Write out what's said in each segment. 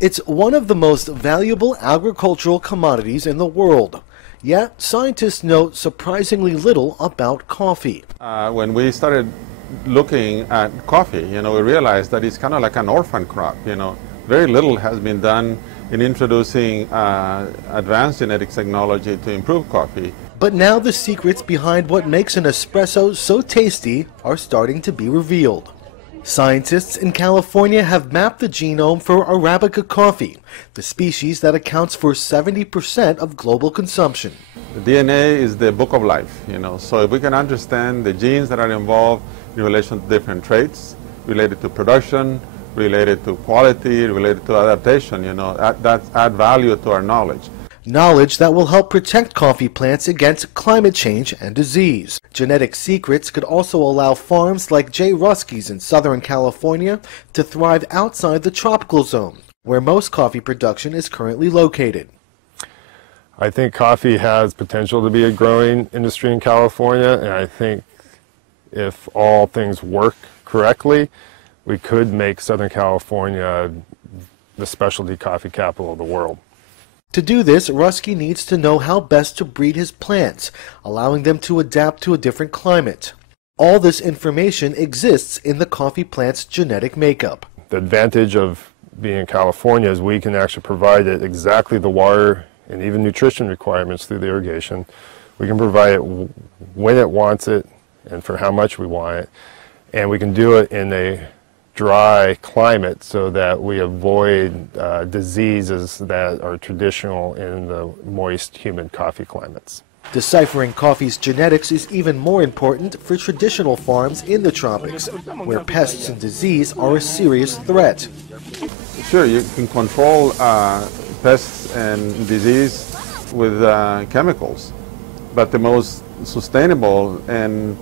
It's one of the most valuable agricultural commodities in the world. Yet, scientists know surprisingly little about coffee. When we started looking at coffee, we realized that it's kind of like an orphan crop. Very little has been done in introducing advanced genetics technology to improve coffee. But now the secrets behind what makes an espresso so tasty are starting to be revealed. Scientists in California have mapped the genome for Arabica coffee, the species that accounts for 70% of global consumption. The DNA is the book of life, so if we can understand the genes that are involved in relation to different traits, related to production, related to quality, related to adaptation, that add value to our knowledge. Knowledge that will help protect coffee plants against climate change and disease. Genetic secrets could also allow farms like J. Ruskey's in Southern California to thrive outside the tropical zone, where most coffee production is currently located. I think coffee has potential to be a growing industry in California, and I think if all things work correctly, we could make Southern California the specialty coffee capital of the world. To do this, Ruskey needs to know how best to breed his plants, allowing them to adapt to a different climate. All this information exists in the coffee plant's genetic makeup. The advantage of being in California is we can actually provide it exactly the water and even nutrition requirements through the irrigation. We can provide it when it wants it and for how much we want it. And we can do it in a dry climate so that we avoid diseases that are traditional in the moist, humid coffee climates. Deciphering coffee's genetics is even more important for traditional farms in the tropics, where pests and disease are a serious threat. Sure, you can control pests and disease with chemicals, but the most sustainable and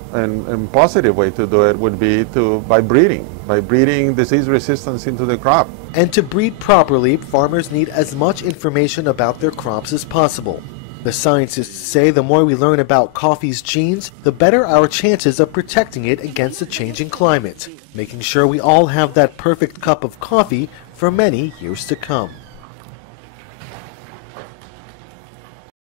positive way to do it would be by breeding disease resistance into the crop. And to breed properly, farmers need as much information about their crops as possible. The scientists say the more we learn about coffee's genes, the better our chances of protecting it against a changing climate, making sure we all have that perfect cup of coffee for many years to come.